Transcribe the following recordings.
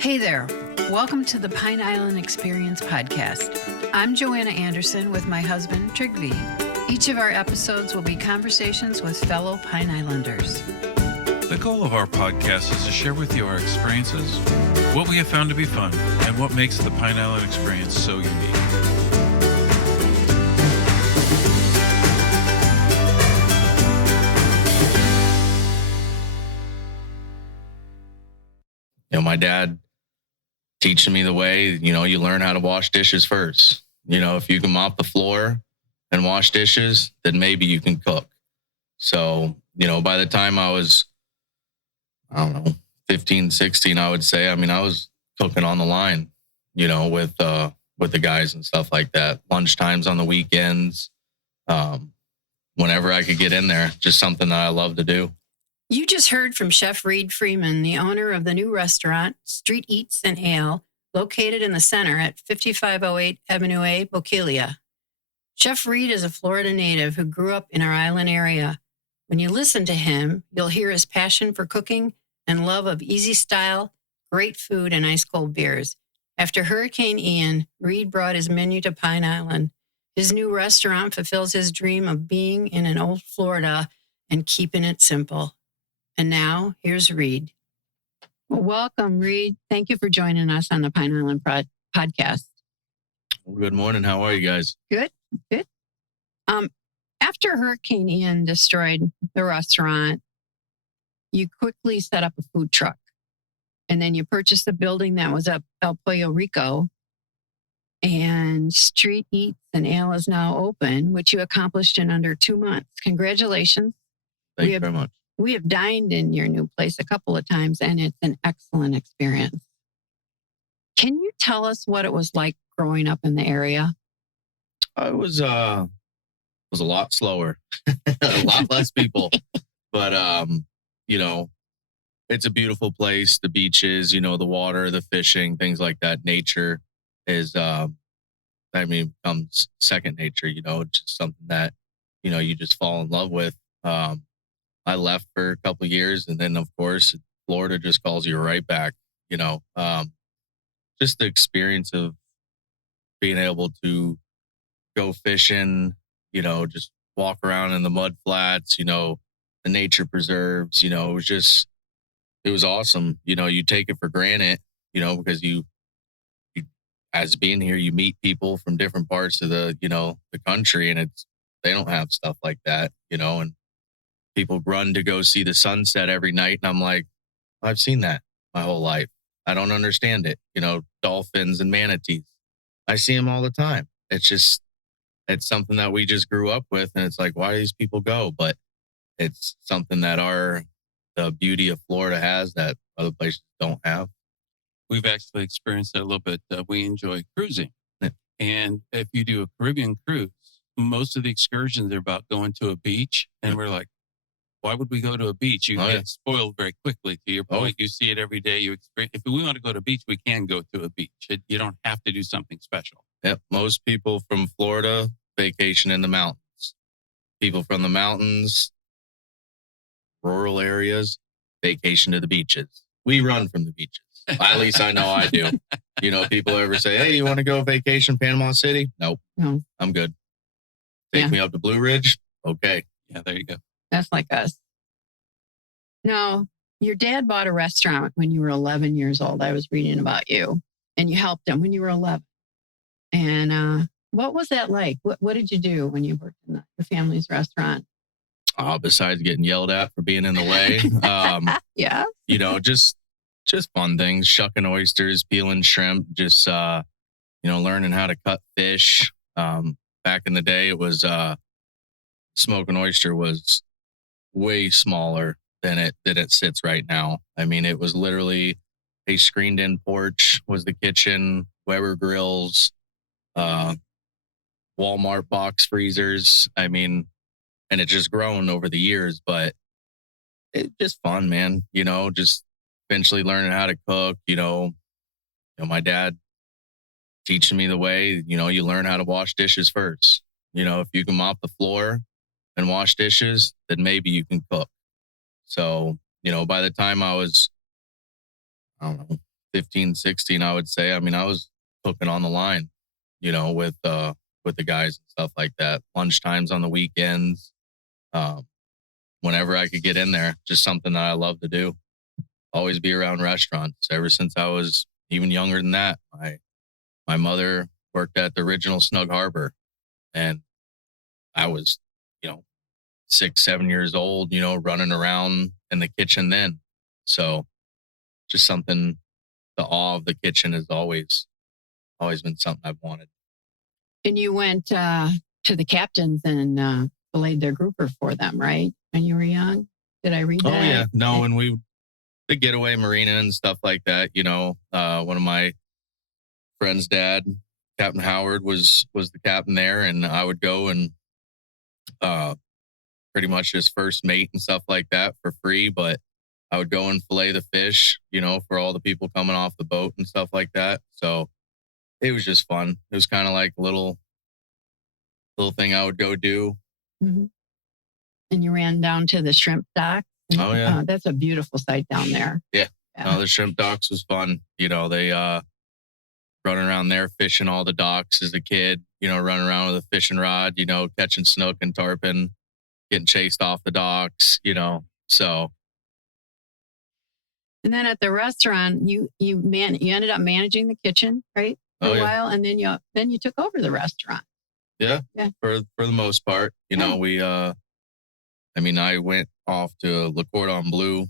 Hey there. Welcome to the Pine Island Experience podcast. I'm Joanna Anderson with my husband, Trygve. Each of our episodes will be conversations with fellow Pine Islanders. The goal of our podcast is to share with you our experiences, what we have found to be fun, and what makes the Pine Island experience so unique. My dad teaching me the way, you learn how to wash dishes first. If you can mop the floor and wash dishes, then maybe you can cook. So, by the time I was, 15, 16, I would say, I was cooking on the line, with the guys and stuff like that. Lunchtimes on the weekends, whenever I could get in there, just something that I love to do. You just heard from Chef Reid Freeman, the owner of the new restaurant, Street Eatz and Ale, located in the center at 5508 Avenue A, Bokeelia. Chef Reid is a Florida native who grew up in our island area. When you listen to him, you'll hear his passion for cooking and love of easy style, great food, and ice cold beers. After Hurricane Ian, Reid brought his menu to Pine Island. His new restaurant fulfills his dream of being in an old Florida and keeping it simple. And now, here's Reid. Well, welcome, Reid. Thank you for joining us on the Pine Island podcast. Good morning. How are you guys? Good. After Hurricane Ian destroyed the restaurant, you quickly set up a food truck. And then you purchased a building that was up El Pollo Rico. And Street Eatz and Ale is now open, which you accomplished in under 2 months. Congratulations. Thank you very much. We have dined in your new place a couple of times, and it's an excellent experience. Can you tell us what it was like growing up in the area? It was a lot slower, a lot less people, but it's a beautiful place. The beaches, the water, the fishing, things like that. Nature is, becomes second nature. It's just something that you just fall in love with. I left for a couple of years, and then of course Florida just calls you right back. Just the experience of being able to go fishing, just walk around in the mud flats, the nature preserves, it was awesome. You take it for granted, because you as being here, you meet people from different parts of the country, and they don't have stuff like that, and people run to go see the sunset every night. And I'm like, I've seen that my whole life. I don't understand it. Dolphins and manatees. I see them all the time. It's something that we just grew up with. And it's like, why do these people go? But it's something that the beauty of Florida has that other places don't have. We've actually experienced that a little bit. We enjoy cruising. Yeah. And if you do a Caribbean cruise, most of the excursions are about going to a beach. And we're like, why would we go to a beach? You get spoiled very quickly. To your point, you see it every day. You experience. If we want to go to a beach, we can go to a beach. You don't have to do something special. Yep. Most people from Florida vacation in the mountains. People from the mountains, rural areas, vacation to the beaches. We run from the beaches. At least I know I do. People ever say, hey, you want to go vacation Panama City? Nope. No. I'm good. Take me up to Blue Ridge? Okay. Yeah, there you go. That's like us. Now, your dad bought a restaurant when you were 11 years old. I was reading about you, and you helped him when you were 11. And what was that like? What did you do when you worked in your family's restaurant? Besides getting yelled at for being in the way, Yeah. Just fun things, shucking oysters, peeling shrimp, just learning how to cut fish. Back in the day, it was smoking oyster was way smaller than it sits right now. It was literally a screened in porch was the kitchen, Weber grills, Walmart box freezers. And it's just grown over the years, but it's just fun, man. Just eventually learning how to cook, my dad teaching me the way, you learn how to wash dishes first. If you can mop the floor and wash dishes, then maybe you can cook. So, by the time I was, 15, 16, I would say. I mean, I was cooking on the line, with the guys and stuff like that. Lunch times on the weekends, um, whenever I could get in there, just something that I love to do. Always be around restaurants. Ever since I was even younger than that, my mother worked at the original Snug Harbor, and I was, you know, 6, 7 years old, running around in the kitchen then. So just something, the awe of the kitchen has always been something I've wanted. And you went to the captains and filleted their grouper for them, right? When you were young? Did I read that? Oh yeah. No, when the getaway marina and stuff like that, one of my friend's dad, Captain Howard, was the captain there, and I would go and pretty much just first mate and stuff like that for free. But I would go and fillet the fish, for all the people coming off the boat and stuff like that. So it was just fun. It was kind of like a little thing I would go do. Mm-hmm. And you ran down to the shrimp dock. Oh yeah, that's a beautiful sight down there. Yeah. No, the shrimp docks was fun. They running around there fishing all the docks as a kid. Running around with a fishing rod. Catching snook and tarpon, getting chased off the docks. So. And then at the restaurant, you ended up managing the kitchen, right, for a while, and then you took over the restaurant. Yeah. For the most part, I went off to Cordon Bleu,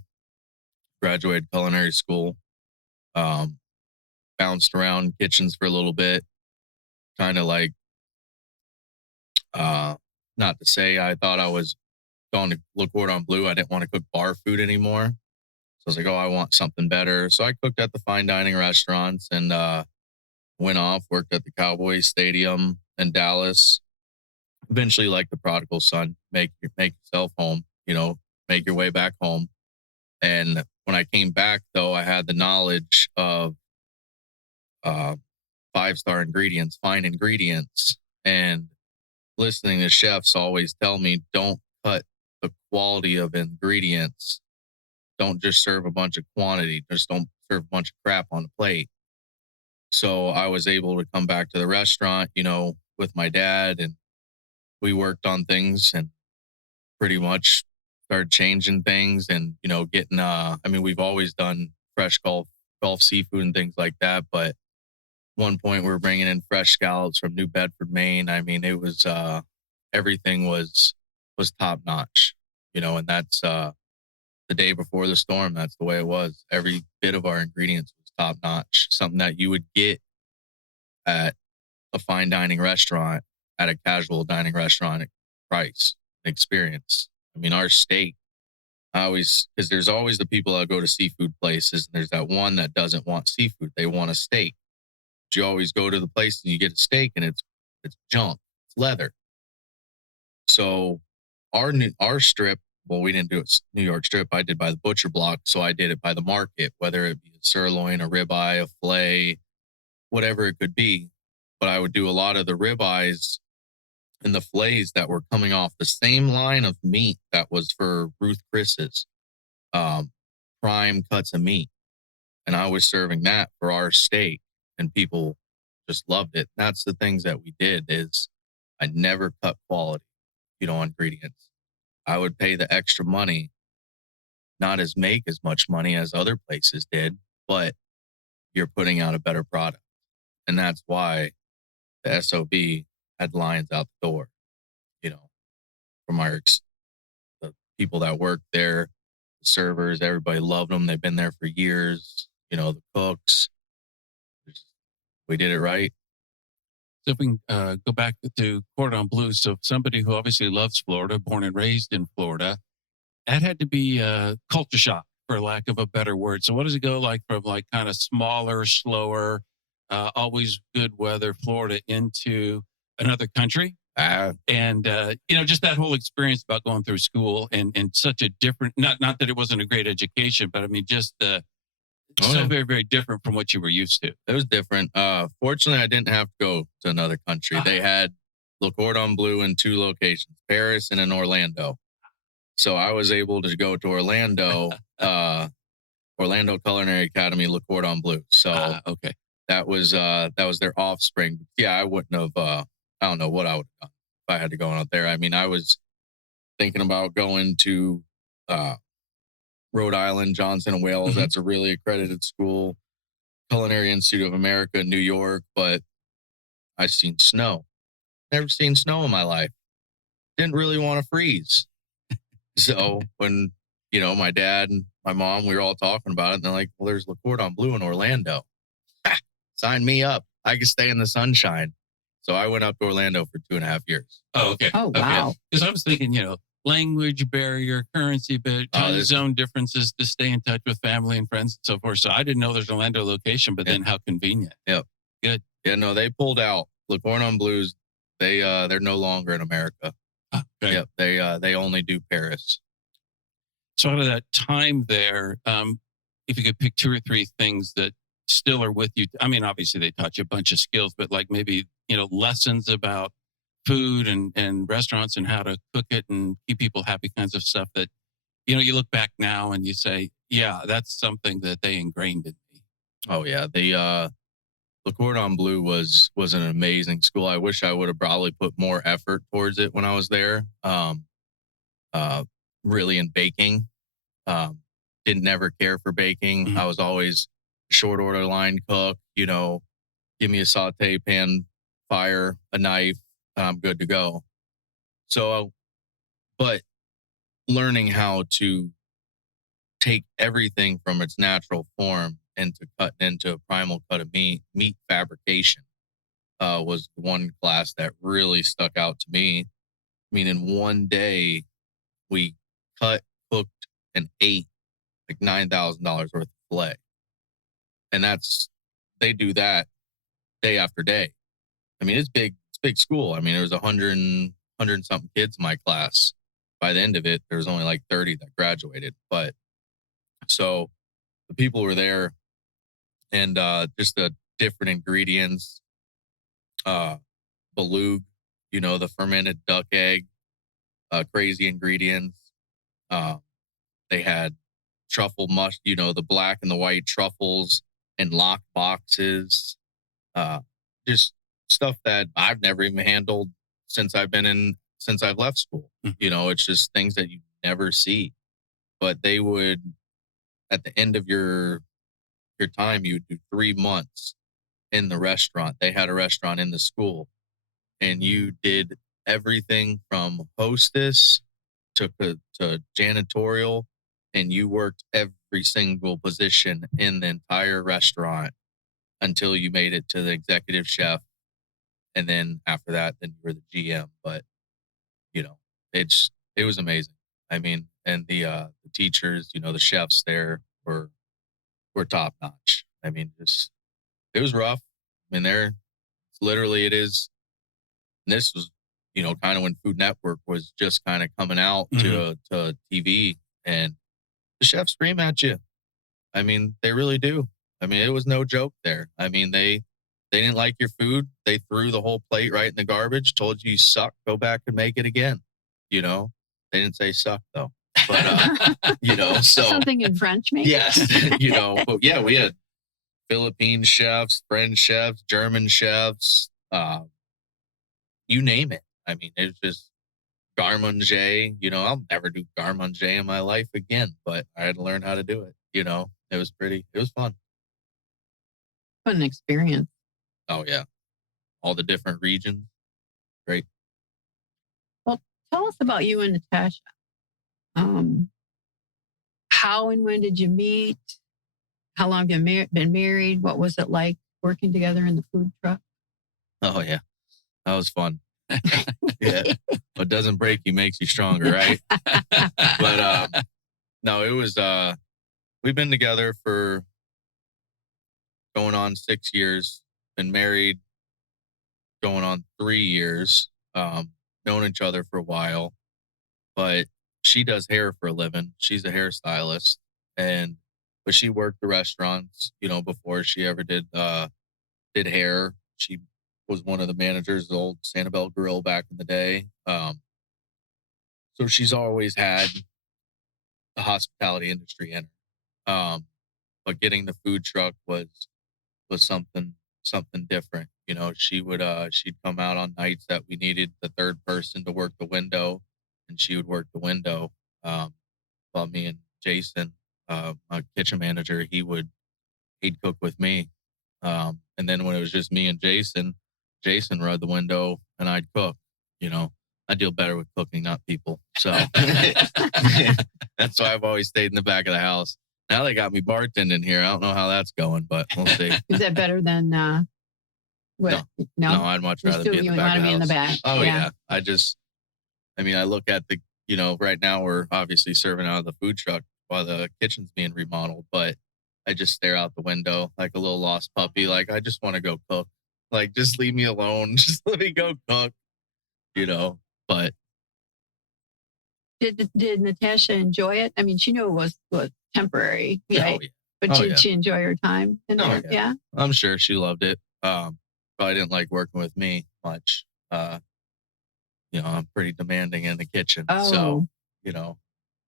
graduated culinary school, bounced around kitchens for a little bit, kind of like, not to say I thought I was going to Cordon Bleu. I didn't want to cook bar food anymore. So I was like, I want something better. So I cooked at the fine dining restaurants and went off, worked at the Cowboys Stadium in Dallas. Eventually, like the prodigal son, make yourself home, make your way back home. And when I came back, though, I had the knowledge of 5-star ingredients, fine ingredients, and listening to chefs always tell me, don't cut the quality of ingredients. Don't just serve a bunch of quantity. Just don't serve a bunch of crap on the plate. So I was able to come back to the restaurant, with my dad, and we worked on things and pretty much started changing things and, getting, we've always done fresh Gulf seafood and things like that. But one point we were bringing in fresh scallops from New Bedford, Maine. It was, everything was top notch, and that's, the day before the storm, that's the way it was. Every bit of our ingredients was top notch, something that you would get at a fine dining restaurant, at a casual dining restaurant price, experience. Our steak, because there's always the people that go to seafood places, and there's that one that doesn't want seafood. They want a steak. But you always go to the place and you get a steak and it's junk, it's leather. So our strip, well, we didn't do it New York strip. I did by the butcher block. So I did it by the market, whether it be a sirloin, a ribeye, a filet, whatever it could be. But I would do a lot of the ribeyes and the fillets that were coming off the same line of meat that was for Ruth Chris's prime cuts of meat. And I was serving that for our steak, and people just loved it. That's the things that we did is I never cut quality, on ingredients. I would pay the extra money, not make as much money as other places did, but you're putting out a better product. And that's why the SOB had lines out the door, from the people that worked there, the servers, everybody loved them. They've been there for years, the cooks. We did it right. So if we can go back to Cordon Bleu, so somebody who obviously loves Florida, born and raised in Florida, that had to be a culture shock, for lack of a better word. So what does it go like from like kind of smaller, slower, always good weather Florida into another country? And, just that whole experience about going through school and such a different, not that it wasn't a great education, but just very, very different from what you were used to. It was different. Fortunately, I didn't have to go to another country. They had Le Cordon Bleu in 2 locations, Paris and in Orlando. So I was able to go to Orlando Orlando Culinary Academy, Le Cordon Bleu. So Okay. that was their offspring. Yeah, I wouldn't have. I don't know what I would have done if I had to go out there. I mean, I was thinking about going to Rhode Island, Johnson and Wales. Mhm. That's a really accredited school. Culinary Institute of America, New York. But I've seen snow. Never seen snow in my life. Didn't really want to freeze. So when, my dad and my mom, we were all talking about it, and they're like, well, there's Le Cordon Bleu in Orlando. Sign me up. I could stay in the sunshine. So I went up to Orlando for 2.5 years. Oh, okay. Oh, wow. Because I was thinking, language barrier, currency, but time zone differences to stay in touch with family and friends and so forth. So I didn't know there's an Orlando location, but then how convenient. Yep. Good. Yeah, no, they pulled out. Le Cordon Bleus, they're no longer in America. Okay. Yep. They only do Paris. So out of that time there, if you could pick 2 or 3 things that still are with you, I mean, obviously they taught you a bunch of skills, but like maybe, lessons about food and restaurants and how to cook it and keep people happy kinds of stuff that, you look back now and you say, yeah, that's something that they ingrained in me. Oh yeah. Le Cordon Bleu was an amazing school. I wish I would have probably put more effort towards it when I was there. Really in baking. Didn't never care for baking. Mhm. I was always short order line cook, give me a saute pan, fire, a knife, I'm good to go. So, but learning how to take everything from its natural form and to cut into a primal cut of meat fabrication, was one class that really stuck out to me. I mean, in one day, we cut, cooked, and ate like $9,000 worth of filet. And they do that day after day. I mean, it's big school. I mean, there was 100 something kids in my class. By the end of it, there was only like 30 that graduated. But so the people were there, and just the different ingredients, beluga, the fermented duck egg, crazy ingredients. They had truffle mush, the black and the white truffles and lock boxes. Just stuff that I've never even handled since I've left school. Mhm. It's just things that you never see. But they would, at the end of your time, you would do 3 months in the restaurant. They had a restaurant in the school, and you did everything from hostess to janitorial, and you worked every single position in the entire restaurant until you made it to the executive chef. And then after that, then you were the GM. But you know, it was amazing. I mean, and the teachers, the chefs there were top notch. I mean, it was rough. I mean, it is. And this was, kind of when Food Network was just kind of coming out to TV, and the chefs scream at you. I mean, they really do. I mean, it was no joke there. I mean, they didn't like your food. They threw the whole plate right in the garbage, told you suck, go back and make it again. They didn't say suck though. But so Something in French, maybe? yes, but yeah, we had Philippine chefs, French chefs, German chefs, you name it. I mean, it's just garde-manger. I'll never do garde-manger in my life again, but I had to learn how to do it. It was fun. Fun experience. Oh yeah, all the different regions, great. Well, tell us about you and Natasha. How and when did you meet? How long have you been married? What was it like working together in the food truck? Oh yeah, that was fun. Yeah, what doesn't break you makes you stronger, right? But no, it was. We've been together for going on 6 years. Been married going on 3 years. Known each other for a while, but she does hair for a living. She's a hairstylist, but she worked the restaurants, before she ever did hair. She was one of the managers of the old Sanibel Grill back in the day. So she's always had the hospitality industry in her. but getting the food truck was something different. You know, she'd come out on nights that we needed the third person to work the window, and she would work the window. While me and Jason, my kitchen manager, he'd cook with me. And then when it was just me and Jason read the window and I'd cook. You know, I deal better with cooking, not people. So that's why I've always stayed in the back of the house. Now they got me bartending here. I don't know how that's going, but we'll see. Is that better than what? No, I'd much rather be in the back. You want to be in the house. back? Oh yeah. I look at the, you know, right now we're obviously serving out of the food truck while the kitchen's being remodeled, but I just stare out the window like a little lost puppy. Like, I just want to go cook. Like, just leave me alone. Just let me go cook, you know, but. Did Natasha enjoy it? I mean, she knew it was temporary, right? Oh, yeah. But did she enjoy her time in there? Yeah. I'm sure she loved it. Probably didn't like working with me much. You know, I'm pretty demanding in the kitchen. Oh. So, you know,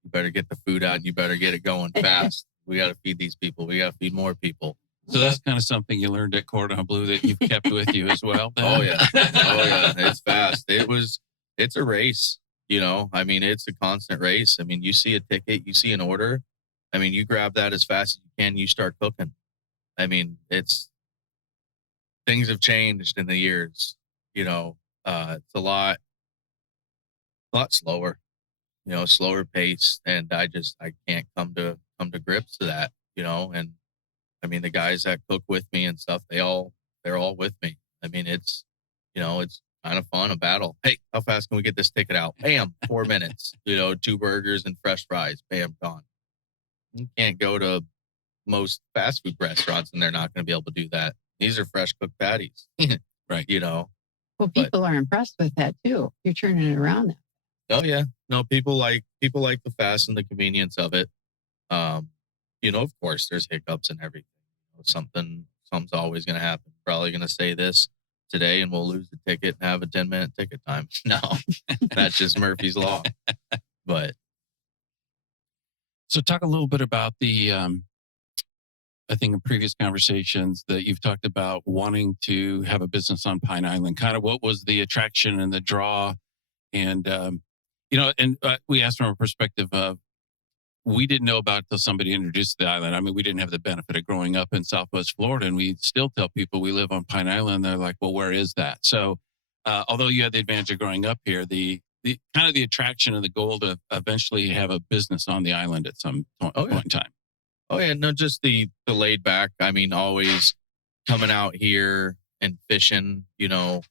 you better get the food out and you better get it going fast. We got to feed these people. We got to feed more people. So that's kind of something you learned at Cordon Bleu that you've kept with you as well. Then? Oh yeah. Oh yeah. It's fast. It's a race, you know, I mean, it's a constant race. I mean, you see a ticket, you see an order. I mean, you grab that as fast as you can, you start cooking. I mean, things have changed in the years, you know, it's a lot slower, you know, slower pace. And I can't come to grips to that, you know, and I mean, the guys that cook with me and stuff, they're all with me. I mean, it's, you know, it's kind of fun, a battle. Hey, how fast can we get this ticket out? Bam, 4 minutes, you know, 2 burgers and fresh fries. Bam, gone. You can't go to most fast food restaurants and they're not going to be able to do that. These are fresh cooked patties, right? You know. Well, people are impressed with that too. You're turning it around. Oh yeah, no, people like the fast and the convenience of it. You know, of course, there's hiccups and everything. You know, something's always going to happen. Probably going to say this today, and we'll lose the ticket and have a 10-minute ticket time. No, that's just Murphy's Law. But so, talk a little bit about the. I think in previous conversations that you've talked about wanting to have a business on Pine Island. Kind of what was the attraction and the draw, and you know, and we asked from a perspective of. We didn't know about it till somebody introduced the island. I mean, we didn't have the benefit of growing up in Southwest Florida, and we still tell people we live on Pine Island. They're like, "Well, where is that?" So, although you had the advantage of growing up here, the kind of the attraction and the goal to eventually have a business on the island at some point in time. Oh yeah, no, just the laid back. I mean, always coming out here and fishing. You know,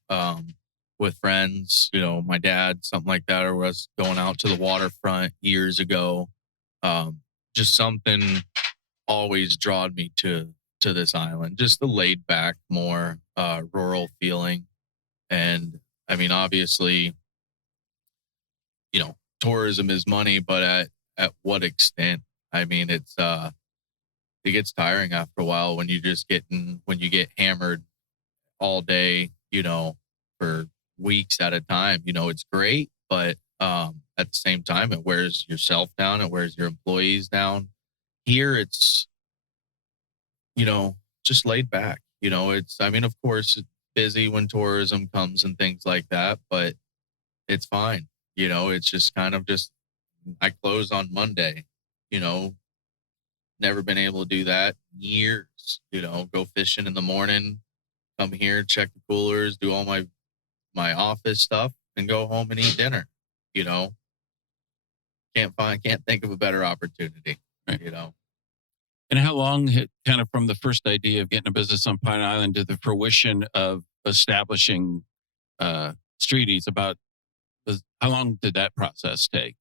with friends. You know, my dad, something like that, or was going out to the waterfront years ago. Just something always drawed me to this island, just the laid back, more rural feeling. And I mean, obviously, you know, tourism is money, but at what extent? I mean, it gets tiring after a while when you get hammered all day, you know, for weeks at a time. You know, it's great, but at the same time, it wears yourself down. It wears your employees down. Here, it's, you know, just laid back. You know, I mean, of course, it's busy when tourism comes and things like that, but it's fine. You know, it's just kind of I close on Monday, you know, never been able to do that in years, you know, go fishing in the morning, come here, check the coolers, do all my office stuff and go home and eat dinner, you know. Can't think of a better opportunity, right. You know. And how long, kind of from the first idea of getting a business on Pine Island to the fruition of establishing Street Eatz, how long did that process take?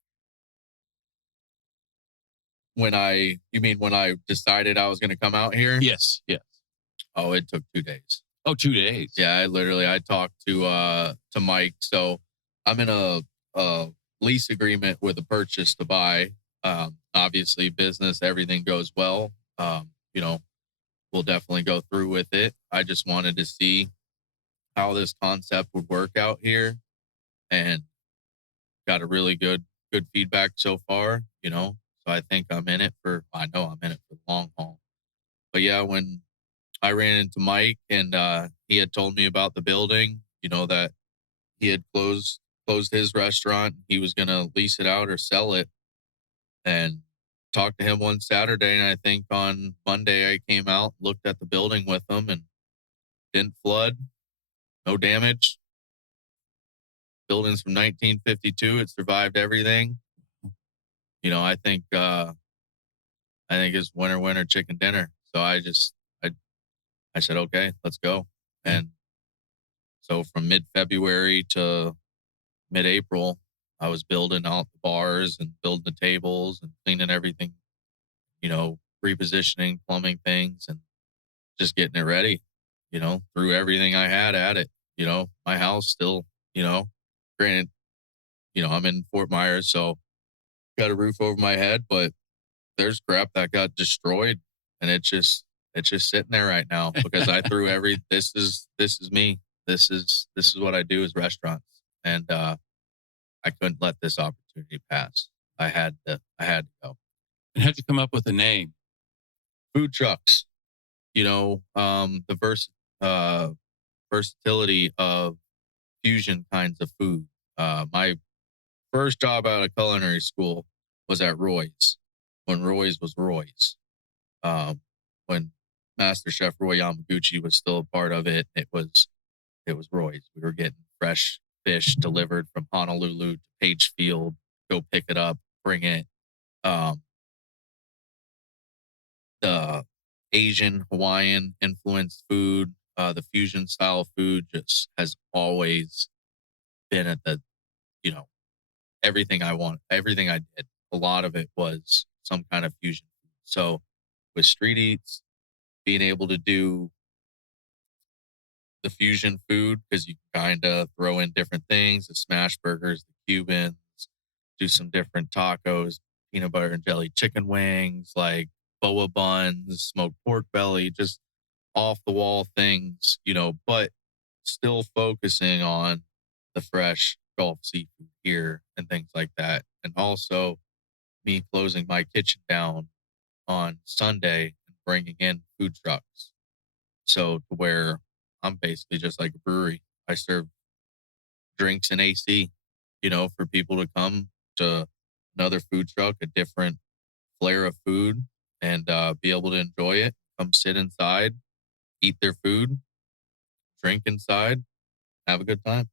When I decided I was going to come out here? Yes. Oh, it took 2 days. Oh, 2 days. Yeah, I talked to Mike. So I'm in a lease agreement with a purchase to buy. Obviously, business, everything goes well. You know, we'll definitely go through with it. I just wanted to see how this concept would work out here, and got a really good feedback so far. You know, so I know I'm in it for the long haul. but yeah, when I ran into Mike and he had told me about the building, that he had closed his restaurant. He was gonna lease it out or sell it, and talked to him one Saturday. And I think on Monday I came out, looked at the building with him, and didn't flood, no damage. Building's from 1952. It survived everything. I think it's winner chicken dinner. So I said, okay, let's go. And so from mid-February to mid-April, I was building out the bars and building the tables and cleaning everything, repositioning plumbing things and just getting it ready, threw everything I had at it. My house still, granted, I'm in Fort Myers, so got a roof over my head, but there's crap that got destroyed, and it's just sitting there right now because I threw this is me. This is what I do is restaurants. And I couldn't let this opportunity pass. I had to go. And how'd you come up with a name? Food trucks. The versatility of fusion kinds of food. My first job out of culinary school was at Roy's, when Roy's was Roy's. When Master Chef Roy Yamaguchi was still a part of it, it was Roy's. We were getting fresh fish delivered from Honolulu to Pagefield. Go pick it up, bring it. The Asian, Hawaiian influenced food, the fusion style food just has always been at the, everything I want, everything I did. A lot of it was some kind of fusion food. So with Street Eatz, being able to do the fusion food, because you kind of throw in different things, the smash burgers, the Cubans, do some different tacos, peanut butter and jelly chicken wings, like boa buns, smoked pork belly, just off the wall things, but still focusing on the fresh Gulf seafood here and things like that. And also me closing my kitchen down on Sunday and bringing in food trucks. So to where I'm basically just like a brewery. I serve drinks and AC, for people to come to another food truck, a different flair of food, and be able to enjoy it. Come sit inside, eat their food, drink inside, have a good time.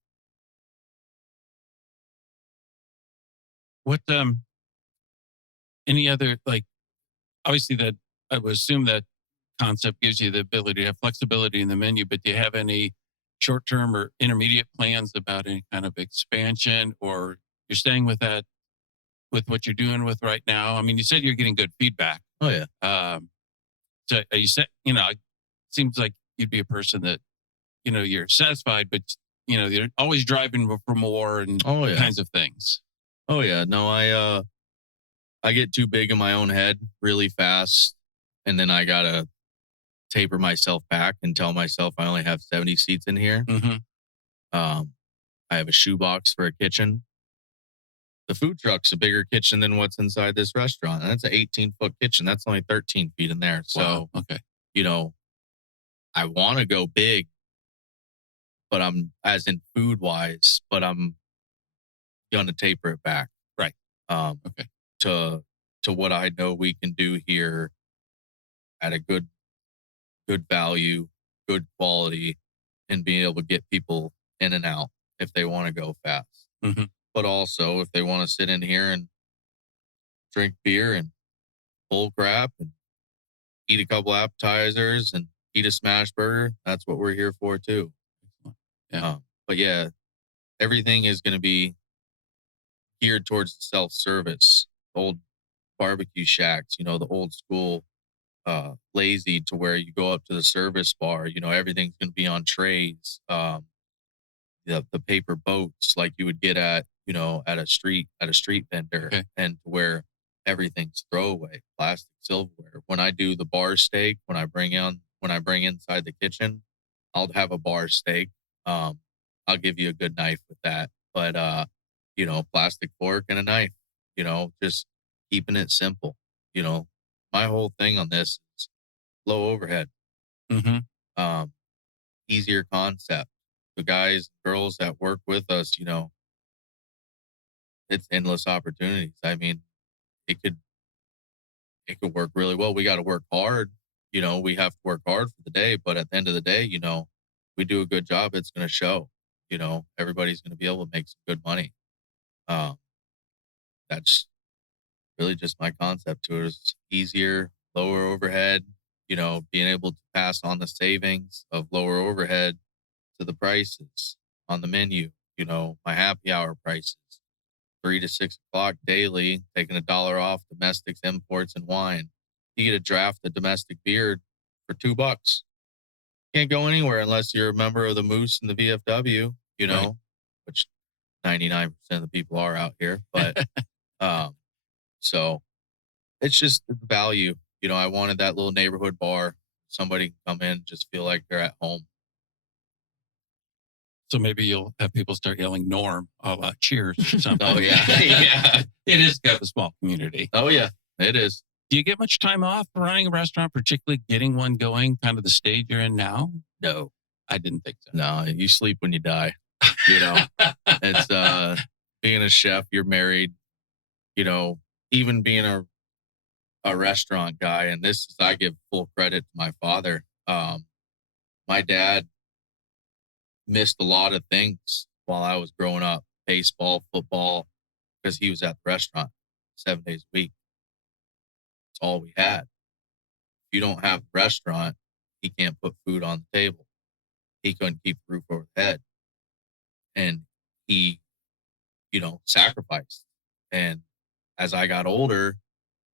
What any other, like, obviously that I would assume that concept gives you the ability to have flexibility in the menu, but do you have any short-term or intermediate plans about any kind of expansion, or you're staying with what you're doing with right now? I mean, you said you're getting good feedback. Oh yeah. So are you it seems like you'd be a person that, you're satisfied, but you're always driving for more and kinds of things. Oh yeah. No, I get too big in my own head really fast, and then I gotta taper myself back and tell myself I only have 70 seats in here. Mm-hmm. I have a shoebox for a kitchen. The food truck's a bigger kitchen than what's inside this restaurant. And that's an 18-foot kitchen. That's only 13 feet in there. So, wow. Okay. I want to go big, but I'm, as in food wise, but I'm going to taper it back. Right. Okay. To what I know we can do here at a good value, good quality, and being able to get people in and out if they want to go fast. Mm-hmm. But also if they want to sit in here and drink beer and bull crap and eat a couple appetizers and eat a smash burger, that's what we're here for too. Yeah. But yeah, everything is going to be geared towards the self-service, old barbecue shacks, the old school, lazy, to where you go up to the service bar, everything's going to be on trays. The paper boats like you would get at, at a street vendor, okay. and where everything's throwaway, plastic, silverware. When I do the bar steak, when I bring inside the kitchen, I'll have a bar steak. I'll give you a good knife with that, but plastic fork and a knife, just keeping it simple. My whole thing on this is low overhead, Mm-hmm. easier concept. The guys, girls that work with us, it's endless opportunities. I mean, it could work really well. We got to work hard. We have to work hard for the day, but at the end of the day, we do a good job, it's going to show. Everybody's going to be able to make some good money. Um, that's really just my concept to it. Is easier, lower overhead. Being able to pass on the savings of lower overhead to the prices on the menu. My happy hour prices, 3 to 6 o'clock daily, taking $1 off domestics, imports, and wine. You get a draft of domestic beer for $2. Can't go anywhere unless you're a member of the Moose and the VFW, Right. which 99% of the people are out here. But so it's just the value. I wanted that little neighborhood bar. Somebody can come in, just feel like they're at home. So maybe you'll have people start yelling Norm a la Cheers or something. Oh, yeah. Yeah. It is kind of a small community. Oh, yeah, it is. Do you get much time off running a restaurant, particularly getting one going, kind of the stage you're in now? No. I didn't think so. No, you sleep when you die. It's being a chef, you're married, even being a restaurant guy. And I give full credit to my father. My dad missed a lot of things while I was growing up, baseball, football, because he was at the restaurant 7 days a week. That's all we had. If you don't have a restaurant, he can't put food on the table. He couldn't keep the roof over his head. And he, sacrificed. And as I got older,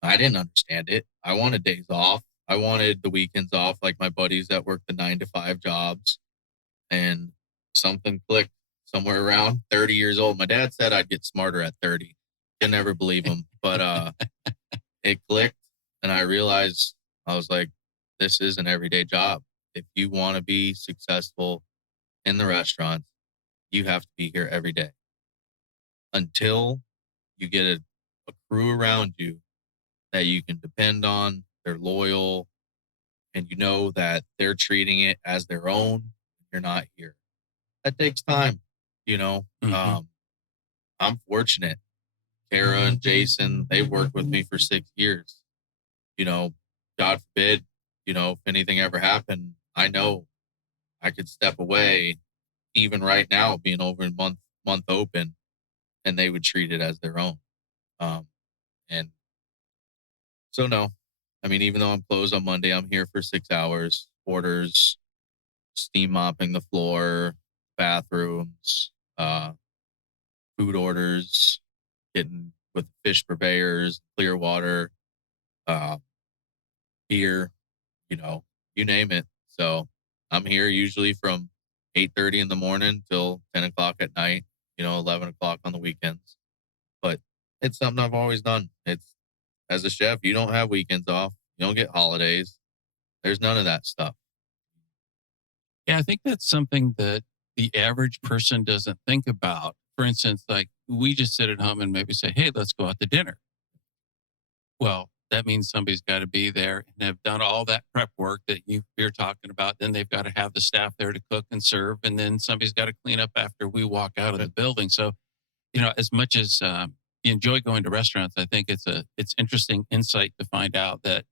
I didn't understand it. I wanted days off. I wanted the weekends off, like my buddies that worked the 9 to 5 jobs. And something clicked somewhere around 30 years old. My dad said I'd get smarter at 30. Can never believe him, but it clicked, and I realized, I was like, this is an everyday job. If you want to be successful in the restaurant, you have to be here every day until you get a crew around you that you can depend on. They're loyal, and you know that they're treating it as their own. You're not here. That takes time. Mm-hmm. I'm fortunate. Kara and Jason, they worked with me for 6 years. God forbid, if anything ever happened, I know I could step away, even right now, being over in month open, and they would treat it as their own. And so no, I mean, even though I'm closed on Monday, I'm here for 6 hours, orders, steam mopping the floor, bathrooms, food orders, getting with fish purveyors, clear water, beer, you name it. So I'm here usually from 8:30 in the morning till 10 o'clock at night, 11 o'clock on the weekends. But it's something I've always done. It's, as a chef, you don't have weekends off. You don't get holidays. There's none of that stuff. Yeah, I think that's something that the average person doesn't think about. For instance, like we just sit at home and maybe say, hey, let's go out to dinner. Well, that means somebody's got to be there and have done all that prep work that you're talking about. Then they've got to have the staff there to cook and serve. And then somebody's got to clean up after we walk out of the building. So, as much as you enjoy going to restaurants, I think it's interesting insight to find out that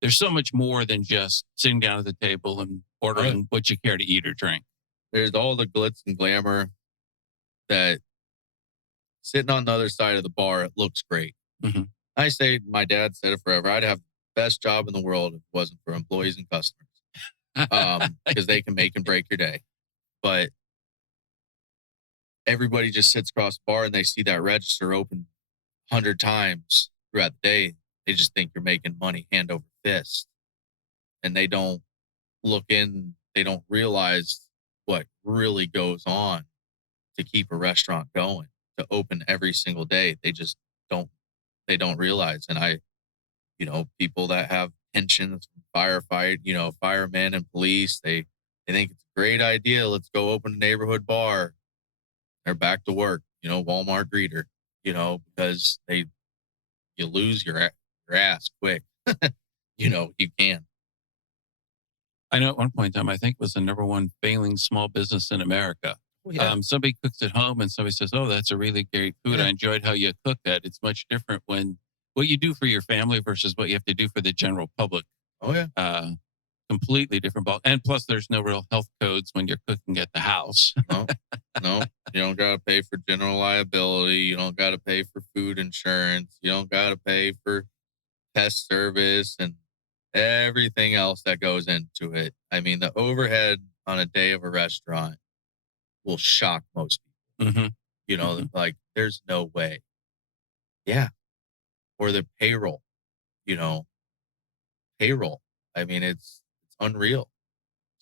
there's so much more than just sitting down at the table and ordering what you care to eat or drink. There's all the glitz and glamour that sitting on the other side of the bar, it looks great. Mm-hmm. I say, my dad said it forever, I'd have the best job in the world if it wasn't for employees and customers, because they can make and break your day. But everybody just sits across the bar and they see that register open 100 times throughout the day. They just think you're making money hand over fist. And they don't look in, they don't realize what really goes on to keep a restaurant going, to open every single day. They just don't realize. And people that have pensions, firemen and police, they think it's a great idea. Let's go open a neighborhood bar. They're back to work, Walmart greeter, because you lose your ass quick. You can. I know at one point in time, I think was the number one failing small business in America. Somebody cooks at home and somebody says, "Oh, that's a really great food. Yeah. I enjoyed how you cooked that." It's much different when what you do for your family versus what you have to do for the general public. Oh yeah. Completely different ball. And plus, there's no real health codes when you're cooking at the house. No, you don't got to pay for general liability. You don't got to pay for food insurance. You don't got to pay for pest service and everything else that goes into it. I mean, the overhead on a day of a restaurant will shock most people. Mm-hmm. You know, like there's no way. Yeah. Or the payroll, you know, payroll. I mean, it's unreal.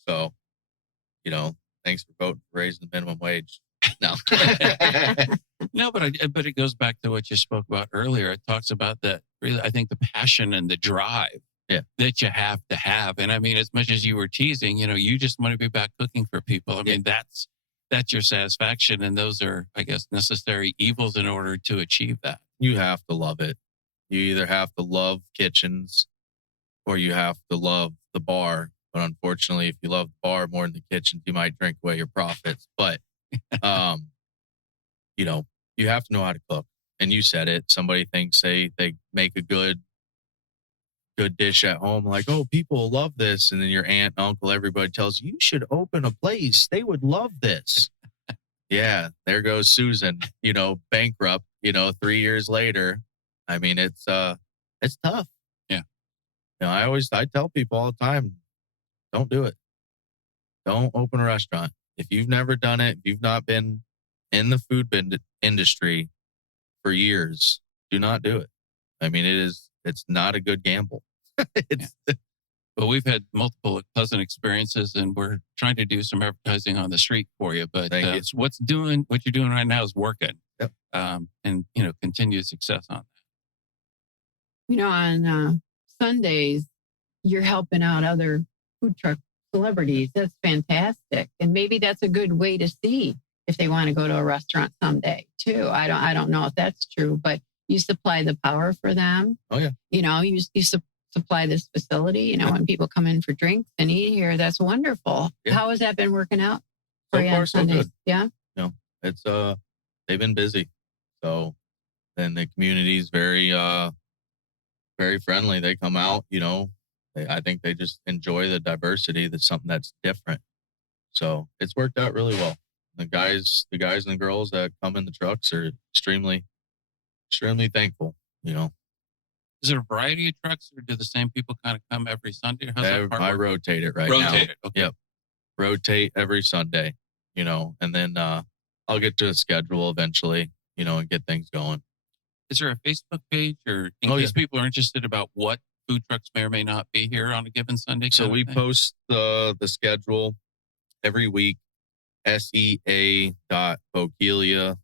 So, you know, thanks for voting for raising the minimum wage. No. No, but it goes back to what you spoke about earlier. It talks about that really, I think the passion and the drive that you have to have. And I mean, as much as you were teasing, you know, you just want to be back cooking for people. I mean, that's your satisfaction. And those are, I guess, necessary evils in order to achieve that. You have to love it. You either have to love kitchens or you have to love the bar. But unfortunately, if you love the bar more than the kitchens, you might drink away your profits. But, you know, you have to know how to cook. And you said it. Somebody thinks they make a good dish at home. Like, oh, people love this. And then your aunt, uncle, everybody tells you should open a place. They would love this. Yeah. There goes Susan, you know, bankrupt, you know, 3 years later. I mean, it's tough. Yeah. You know, I tell people all the time, don't do it. Don't open a restaurant. If you've never done it, if you've not been in the food industry for years, do not do it. I mean, it's not a good gamble. Well, we've had multiple pleasant experiences and we're trying to do some advertising on the street for you, but what you're doing right now is working. Yep. And, you know, continued success on that. You know, on Sundays, you're helping out other food truck celebrities. That's fantastic. And maybe that's a good way to see if they want to go to a restaurant someday too. I don't know if that's true, but you supply the power for them. Oh yeah. You know, you supply this facility, you know, when people come in for drinks and eat here, that's wonderful. Yeah. How has that been working out for you on Sundays? So good. Yeah. You know, it's they've been busy. So then the community is very friendly. They come out, you know, I think they just enjoy the diversity. That's something that's different. So it's worked out really well. The guys and the girls that come in the trucks are extremely thankful, you know. Is it a variety of trucks or do the same people kind of come every Sunday? I rotate it now. Rotate it. Okay. Yep. Rotate every Sunday, you know, and then I'll get to a schedule eventually, you know, and get things going. Is there a Facebook page or in case people are interested about what food trucks may or may not be here on a given Sunday? So we post the schedule every week, SEA.Bokeelia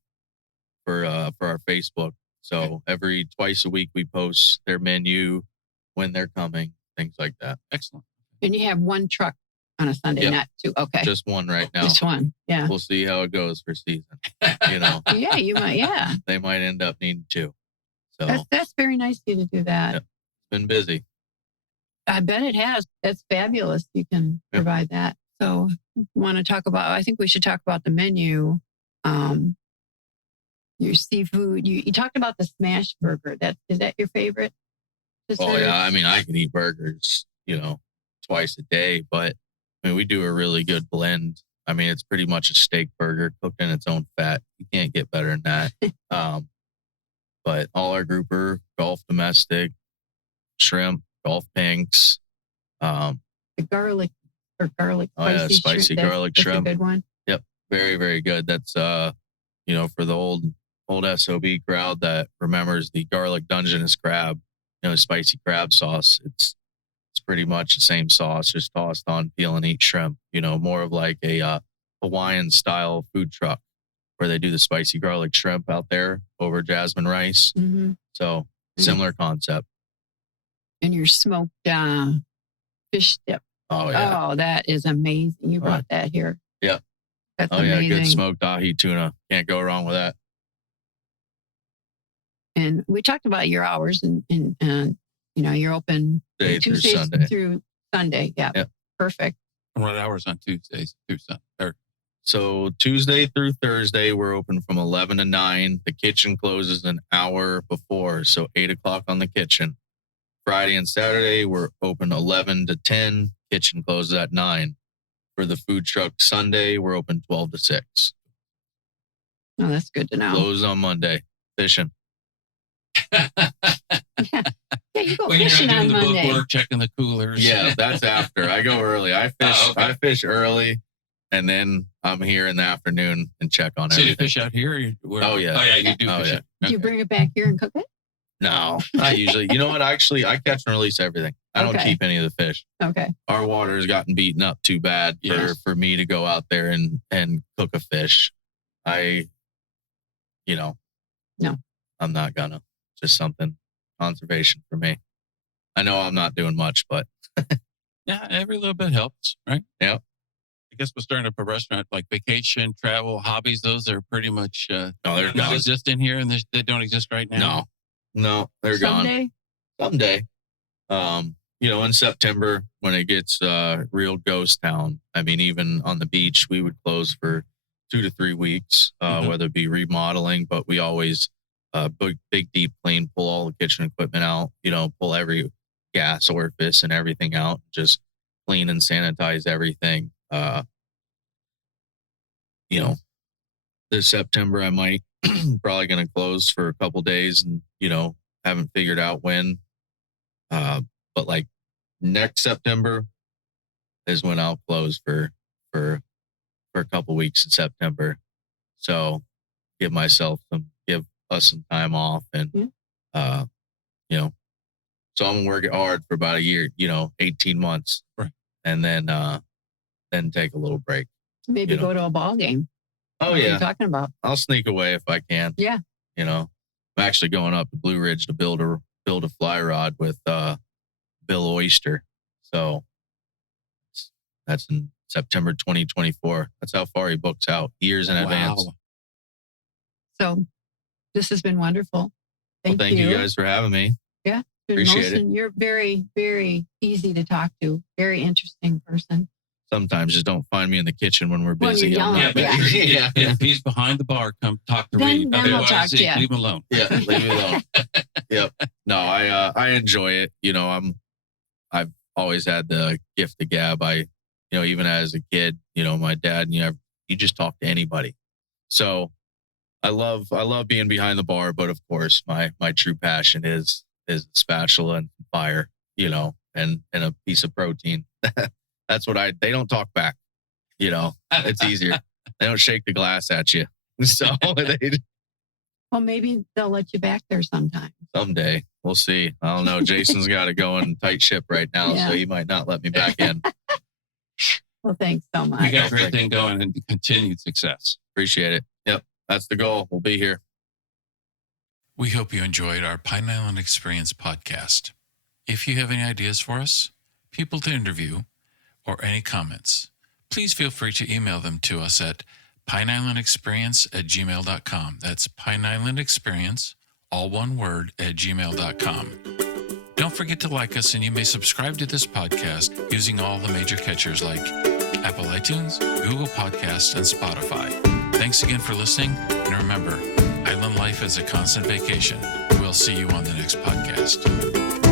for our Facebook. So every twice a week we post their menu, when they're coming, things like that. Excellent. And you have one truck on a Sunday, not two. Okay. Just one right now. Just one. Yeah. We'll see how it goes for season. You know. Yeah, you might. Yeah. They might end up needing two. So that's very nice of you to do that. Yeah. It's been busy. I bet it has. That's fabulous. You can provide that. So I think we should talk about the menu. Your seafood. You talked about the smash burger. Is that your favorite? Oh yeah. I mean, I can eat burgers, you know, twice a day, but I mean, we do a really good blend. I mean, it's pretty much a steak burger cooked in its own fat. You can't get better than that. But all our grouper, Gulf domestic, shrimp, Gulf pinks. The garlic spicy spicy shrimp. Garlic shrimp. That's a good one. Yep. Very, very good. That's, you know, for the old SOB crowd that remembers the garlic Dungeness crab, you know, spicy crab sauce. It's pretty much the same sauce, just tossed on peel and eat shrimp, you know, more of like a Hawaiian style food truck where they do the spicy garlic shrimp out there over jasmine rice. Mm-hmm. So similar concept. And your smoked fish dip. Oh, yeah. Oh, that is amazing. You brought that here. Yeah. That's amazing. Yeah, good smoked ahi tuna. Can't go wrong with that. And we talked about your hours and you know, you're open Day Tuesdays through Sunday. through Sunday. Yeah. Yep. Perfect. And what hours on Tuesdays through Sunday? So Tuesday through Thursday, we're open from 11 to 9. The kitchen closes an hour before, so 8 o'clock on the kitchen. Friday and Saturday, we're open 11 to 10. Kitchen closes at 9. For the food truck Sunday, we're open 12 to 6. Oh, that's good to know. Closed on Monday. Fishing. Yeah, you go When you're fishing not on doing the Monday. bookwork, checking the coolers. Yeah, that's after. I go early. I fish. Oh, okay. I fish early, and then I'm here in the afternoon and check on So you everything. fish out here? Or where? Oh, yeah. Oh yeah, you do Oh, fish yeah. it. Do you Okay. bring it back here and cook it? No, not usually. You know what? Actually, I catch and release everything. I don't Okay. keep any of the fish. Okay. Our water has gotten beaten up too bad Yes. for me to go out there and cook a fish. No. I'm not gonna. Just something conservation for me. I know I'm not doing much, but Yeah, every little bit helps, right? Yep. I guess we're starting up a restaurant like vacation, travel, hobbies. Those are pretty much no, they're not gone. existing here, and they don't exist right now. No, they're gone. Sunday? Someday. In September when it gets real ghost town. I mean, even on the beach, we would close for 2 to 3 weeks, Mhm. whether it be remodeling, but we always big deep clean, pull all the kitchen equipment out, pull every gas orifice and everything out, just clean and sanitize everything. This September I might probably gonna close for a couple days and haven't figured out when. But like next September is when I'll close for a couple weeks in September. So give us some time off and so I'm gonna work it hard for about a year, 18 months. Right. And then take a little break. Maybe go to a ball game. Oh What are you yeah. talking about? I'll sneak away if I can. Yeah. I'm actually going up to Blue Ridge to build a fly rod with Bill Oyster. So that's in September 2024. That's how far he books out, years in advance. Wow. So this has been wonderful. Well, thank you guys for having me. Appreciate it. You're very, very easy to talk to. Very interesting person. Sometimes just don't find me in the kitchen when we're When busy. you're I'm young, not- but yeah. if he's behind the bar, come talk to Then- Reid. then we'll Otherwise, talk to you. leave him alone. Yeah, leave me alone. Yep. No, I enjoy it. I've always had the gift of gab. Even as a kid, my dad, you just talk to anybody. So I love being behind the bar, but of course my true passion is the spatula and fire, and a piece of protein. That's what they don't talk back. It's easier. They don't shake the glass at you. So Well, maybe they'll let you back there sometime. someday we'll see. I don't know. Jason's got to go in tight ship right now, Yeah. so he might not let me back in. Well, thanks so You much. got a great thing going and continued success. Appreciate it. Yep. That's the goal. We'll be here. We hope you enjoyed our Pine Island Experience podcast. If you have any ideas for us, people to interview, or any comments, please feel free to email them to us at pineislandexperience@gmail.com. That's pineislandexperience, all one word, @gmail.com. Don't forget to like us, and you may subscribe to this podcast using all the major catchers like Apple iTunes, Google Podcasts, and Spotify. Thanks again for listening, and remember, island life is a constant vacation. We'll see you on the next podcast.